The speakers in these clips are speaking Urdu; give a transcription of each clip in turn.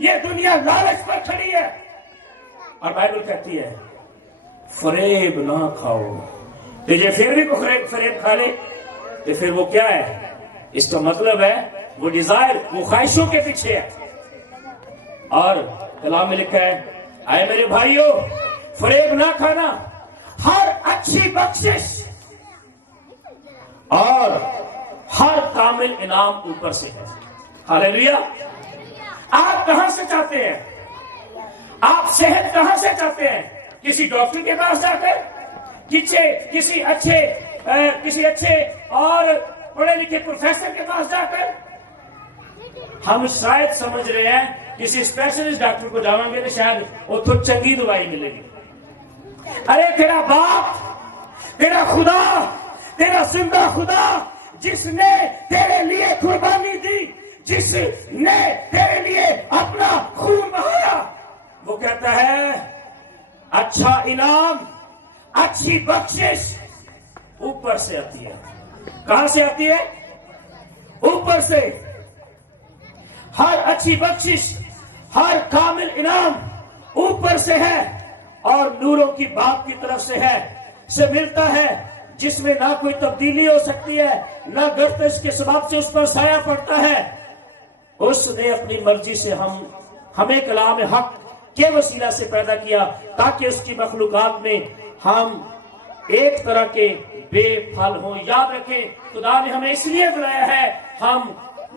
یہ دنیا لالچ پر کھڑی ہے، اور بائبل کہتی ہے فریب نہ کھاؤ۔ تجھے پھر بھی فریب کھا لے تو پھر وہ کیا ہے؟ اس کا مطلب ہے وہ ڈیزائر، وہ خواہشوں کے پیچھے ہے۔ اور کلام میں لکھا ہے اے میرے بھائیو فریب نہ کھانا، ہر اچھی بخشش اور ہر کامل انعام اوپر سے ہے۔ ہاللیلویا۔ آپ کہاں سے چاہتے ہیں؟ آپ صحت کہاں سے چاہتے ہیں؟ کسی ڈاکٹر کے پاس جا کر، کسی اچھے اور پڑھے لکھے پروفیسر کے پاس جا کر؟ ہم شاید سمجھ رہے ہیں کسی اسپیشلسٹ ڈاکٹر کو جاؤں گے تو شاید وہ تو چنگی دوائی ملے گی۔ ارے تیرا باپ، تیرا خدا، تیرا زندہ خدا جس نے تیرے لیے قربانی دی، جس نے تیرے لیے اپنا خون بہایا، وہ کہتا ہے اچھا انعام، اچھی بخشش اوپر سے آتی ہے۔ کہاں سے آتی ہے؟ اوپر سے۔ ہر اچھی بخشش، ہر کامل انعام اوپر سے ہے اور نوروں کی باپ کی طرف سے ہے، سے ملتا ہے، جس میں نہ کوئی تبدیلی ہو سکتی ہے، نہ گردش کے سبب سے اس پر سایہ پڑتا ہے۔ اس نے اپنی مرضی سے ہمیں کلام حق کے وسیلہ سے پیدا کیا تاکہ اس کی مخلوقات میں ہم ایک طرح کے بے پھل ہوں۔ یاد رکھیں خدا نے ہمیں اس لیے بنایا ہے ہم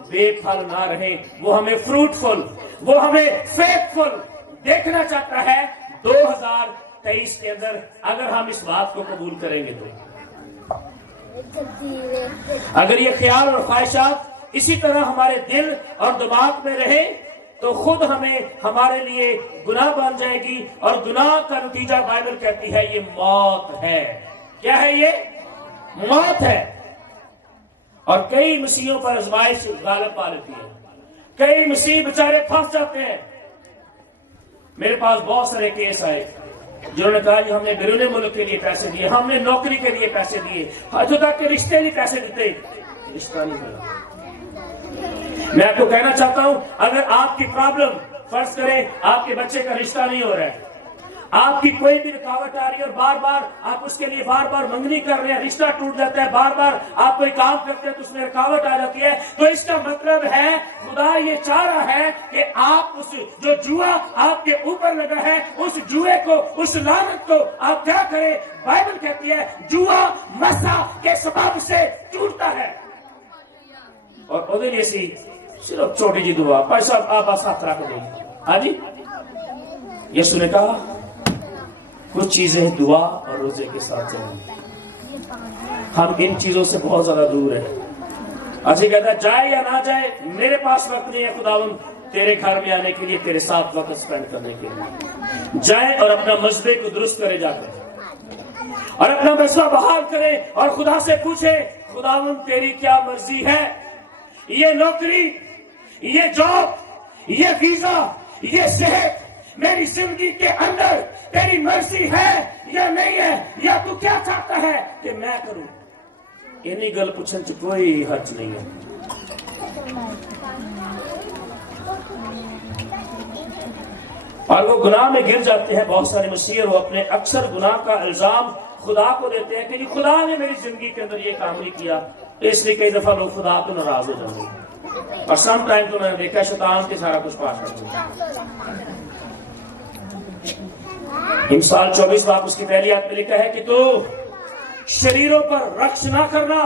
بے پھل نہ رہیں، وہ ہمیں فروٹفل، وہ ہمیں فیتھفل دیکھنا چاہتا ہے 2023 کے اندر، اگر ہم اس بات کو قبول کریں گے تو۔ اگر یہ خیال اور خواہشات اسی طرح ہمارے دل اور دماغ میں رہے تو خود ہمارے لیے گناہ بن جائے گی، اور گناہ کا نتیجہ بائبل کہتی ہے یہ موت ہے۔ کیا ہے؟ یہ موت ہے۔ اور کئی مسیحوں پر آزمائش غالب پا لیتی ہے، کئی مسیح بےچارے پھنس جاتے ہیں۔ میرے پاس بہت سارے کیس آئے جنہوں نے کہا ہم نے بیرون ملک کے لیے پیسے دیے، ہم نے نوکری کے لیے پیسے دیے، حتیٰ تک کہ رشتے نہیں پیسے دیتے، رشتہ نہیں ملا۔ میں آپ کو کہنا چاہتا ہوں اگر آپ کی پرابلم، فرض کریں آپ کے بچے کا رشتہ نہیں ہو رہا ہے، آپ کی کوئی بھی رکاوٹ آ رہی ہے اور بار بار آپ اس کے لیے بار بار منگنی کر رہے ہیں، رشتہ ٹوٹ جاتا ہے، بار بار آپ کوئی کام کرتے ہیں تو اس میں رکاوٹ آ جاتی ہے، تو اس کا مطلب ہے خدا یہ چاہ رہا ہے کہ آپ اس جو جوا آپ کے اوپر لگا ہے اس جوئے کو، اس لعنت کو آپ کیا کریں؟ بائبل کہتی ہے جوا مسا کے سبب سے ٹوٹتا ہے۔ اور ادھر یہ سی صرف چھوٹی جی دعا پیسہ آپ ساتھ رکھ دیں۔ ہاں جی، یسوع نے کہا کچھ چیزیں دعا اور روزے کے ساتھ چلیں، ہم ان چیزوں سے بہت زیادہ دور ہیں۔ اچھا کہتا ہے جائے یا نہ جائے میرے پاس وقت نہیں ہے خداوند تیرے گھر میں آنے کے لیے، تیرے ساتھ وقت سپینڈ کرنے کے لیے۔ جائے اور اپنا مذہبے کو درست کرے جا کر، اور اپنا مسئلہ بحال کرے اور خدا سے پوچھے خداوند تیری کیا مرضی ہے؟ یہ نوکری، یہ جاب، یہ ویزا، یہ صحت میری زندگی کے اندر تیری مرضی ہے یا نہیں ہے، یا تو کیا چاہتا ہے کہ میں کروں؟ انہی گل پوچھنے سے کوئی حرج نہیں ہے۔ اور وہ گناہ میں گر جاتے ہیں بہت سارے مسیح، وہ اپنے اکثر گناہ کا الزام خدا کو دیتے ہیں کہ خدا نے میری زندگی کے اندر یہ کام نہیں کیا، اس لیے کئی دفعہ لوگ خدا کو ناراض ہو جاتے ہیں، اور سم ٹائم تو میں نے دیکھا شیطان کے سارا کچھ پاس کرتے ہیں۔ امثال 24 باب اس کی پہلی آیت میں لکھا ہے کہ تو شریروں پر رقص نہ کرنا۔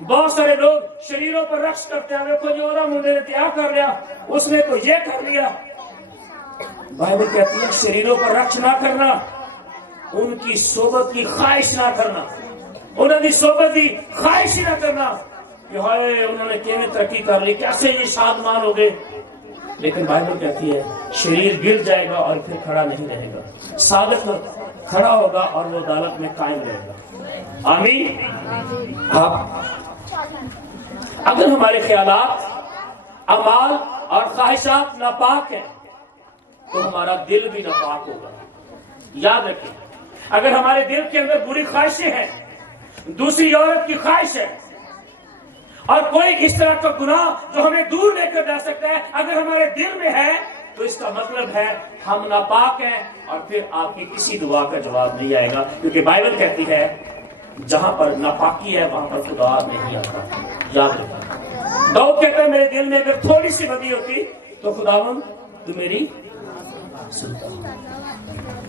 بہت سارے لوگ شریروں پر رقص کرتے ہیں، دیکھو جو اور منڈے نے کیا کر لیا، اس نے تو یہ کر لیا۔ بائبل کہتی ہے شریروں پر رقص نہ کرنا، ان کی صحبت کی خواہش نہ کرنا، انہوں نے صحبت کی خواہش نہ کرنا کہ ہائے انہوں نے کیسے ترقی کر لی، کیسے یہ شادمان ہو گئے۔ لیکن بائبل کہتی ہے شریر گر جائے گا اور پھر کھڑا نہیں رہے گا، صادق کھڑا ہوگا اور وہ عدالت میں قائم رہے گا۔ آمین۔ اگر ہمارے خیالات، اعمال اور خواہشات ناپاک ہیں تو ہمارا دل بھی ناپاک ہوگا۔ یاد رکھیں اگر ہمارے دل کے اندر بری خواہشیں ہیں، دوسری عورت کی خواہش ہے، اور کوئی اس طرح کا گناہ جو ہمیں دور لے کر جا سکتا ہے اگر ہمارے دل میں ہے تو اس کا مطلب ہے ہم ناپاک ہیں، اور پھر آپ کی کسی دعا کا جواب نہیں آئے گا، کیونکہ بائبل کہتی ہے جہاں پر ناپاکی ہے وہاں پر خدا نہیں آتا۔ یاد رکھنا، داؤد کہتا ہے میرے دل میں اگر تھوڑی سی بدی ہوتی تو خداوند تو میری سنتا۔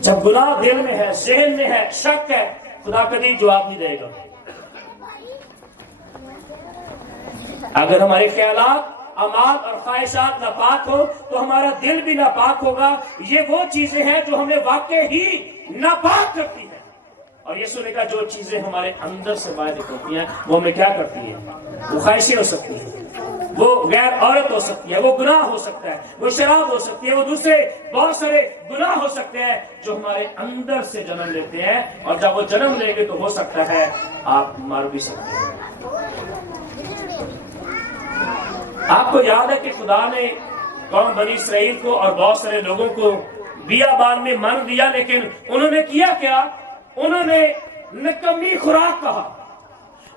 جب گناہ دل میں ہے، ذہن میں ہے، شک ہے، خدا کبھی جواب نہیں دے گا۔ اگر ہمارے خیالات، اعمال اور خواہشات ناپاک ہو تو ہمارا دل بھی ناپاک ہوگا۔ یہ وہ چیزیں ہیں جو ہمیں واقع ہی ناپاک کرتی ہیں، اور یسوع نے کہا جو چیزیں ہمارے اندر سے باہر ہوتی ہیں وہ ہمیں کیا کرتی ہیں؟ وہ خواہشیں ہو سکتی ہیں، وہ غیر عورت ہو سکتی ہے، وہ گناہ ہو سکتا ہے، وہ شراب ہو سکتی ہے، وہ دوسرے بہت سارے گناہ ہو سکتے ہیں جو ہمارے اندر سے جنم لیتے ہیں، اور جب وہ جنم لیں گے تو ہو سکتا ہے آپ مر بھی سکتے ہیں۔ آپ کو یاد ہے کہ خدا نے قوم بنی اسرائیل کو اور بہت سارے لوگوں کو بیابان میں من دیا، لیکن انہوں نے کیا کیا؟ انہوں نے نکمی خوراک کہا،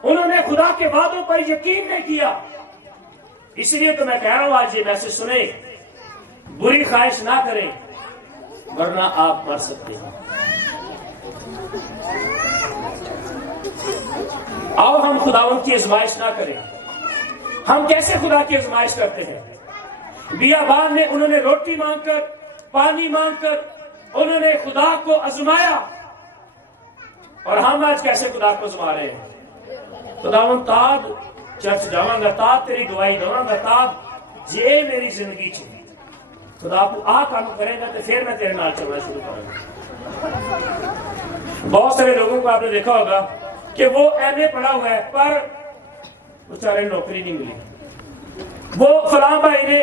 انہوں نے خدا کے وعدوں پر یقین نہیں کیا۔ اس لیے تو میں کہہ رہا ہوں آج یہ میسج سنیں، بری خواہش نہ کریں ورنہ آپ مر سکتے ہیں۔ آؤ ہم خداوند کی آزمائش نہ کریں۔ ہم کیسے خدا کی آزمائش کرتے ہیں؟ بیابان میں انہوں نے روٹی مانگ کر، پانی مانگ کر انہوں نے خدا کو آزمایا، اور ہم آج کیسے خدا کو آزما رہے ہیں؟ خداوند تاد چرچ جاواں گا، تاد تیری دعائی دواں گا، تاد جے میری زندگی چ خدا کو آ کام کرے گا تو پھر میں تیرے نال چلنا شروع کروں گا۔ بہت سارے لوگوں کو آپ نے دیکھا ہوگا کہ وہ ایم اے پڑھا ہوا ہے پر بیچارے نوکری نہیں ملی، وہ فلاں بھائی نے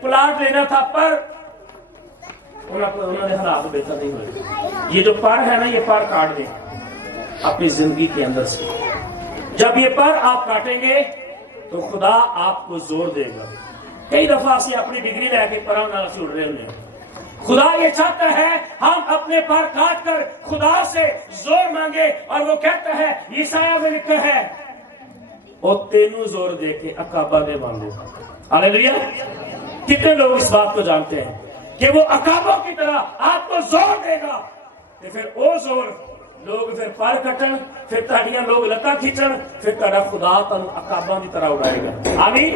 پلاٹ لینا تھا پر انہوں نے حالات بہتر نہیں ہوئے۔ یہ جو پر ہے نا، یہ پر کاٹ دیں اپنی زندگی کے اندر سے۔ جب یہ پر آپ کاٹیں گے تو خدا آپ کو زور دے گا۔ کئی دفعہ سے اپنی ڈگری لے کے پرا نہ چھوڑ رہے ہیں۔ خدا یہ چاہتا ہے ہم اپنے پر کاٹ کر خدا سے زور مانگے، اور وہ کہتا ہے، یسایہ میں لکھا ہے، او تینوں زور دے کے عقابہ دے باندھے۔ ہاللیلویا! کتنے لوگ اس بات کو جانتے ہیں کہ وہ عقابوں کی طرح آپ کو زور دے گا، کہ پھر وہ زور لوگ پھر پر کٹن، پھر تہاڈیاں لوگ لتاں کھچن، پھر تہاڈا خدا تانوں عقاباں دی طرح اڑائے گا۔ آمین۔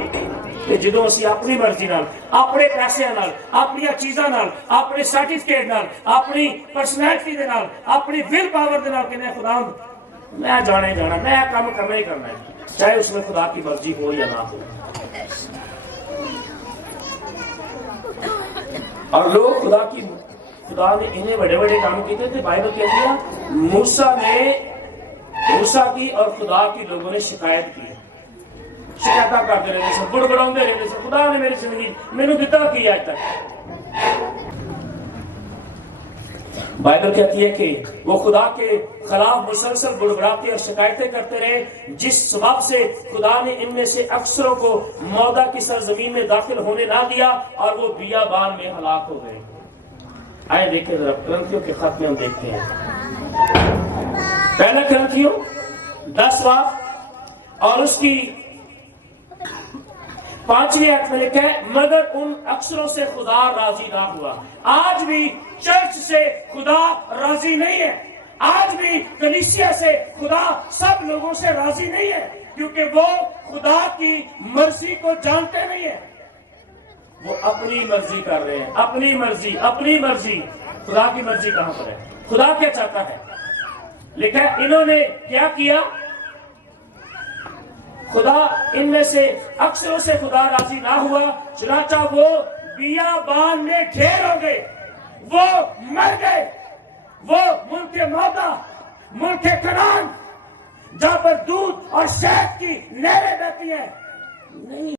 کہ جدوں اسی اپنی مرضی نال، اپنے پیسے نال، اپنی چیزاں نال، اپنے سرٹیفکیٹ نال، اپنی پرسنالٹی دے نال، اپنی ول پاور دے نال کہنے خدا میں جانا ہی جانا، میں کام کرنا ہی کرنا ہے، چاہے اس میں خدا کی مرضی ہو یا نہ ہو۔ اور لوگ خدا نے انہیں بڑے بڑے کام کیے تھے۔ بائبل کہتی ہے موسیٰ کی اور خدا کی لوگوں نے شکایت کی، شکایتاں کرتے رہتے سن، بڑبڑاتے رہتے سن، خدا نے میری زندگی مینوں دتا کی آج تک۔ بائبل کہتی ہے کہ وہ خدا کے خلاف مسلسل بڑبڑاتے اور شکایتیں کرتے رہے، جس سبب سے خدا نے ان میں سے اکثروں کو مودا کی سرزمین میں داخل ہونے نہ دیا، اور وہ بیابان میں ہلاک ہو گئے۔ آئے دیکھیں ذرا کرنتھیوں کے خط میں ہم دیکھتے ہیں، پہلا کرنتھیوں 10 باب اور اس کی 5ویں آیت میں لکھا ہے، مگر ان اکثروں سے خدا راضی نہ ہوا۔ آج بھی چرچ سے خدا راضی نہیں ہے، آج بھی کلیسیا سے خدا سب لوگوں سے راضی نہیں ہے، کیونکہ وہ خدا کی مرضی کو جانتے نہیں ہیں، وہ اپنی مرضی کر رہے ہیں، اپنی مرضی۔ خدا کی مرضی کہاں پر ہے؟ خدا کیا چاہتا ہے؟ لکھا ہے انہوں نے کیا کیا؟ خدا ان میں سے اکثروں سے خدا راضی نہ ہوا، چنانچہ وہ بیابان میں ڈھیر ہو گئے، وہ مر گئے، وہ ملک مودا، ملک کنعان جہاں پر دودھ اور شہد کی نہریں بہتی ہیں نہیں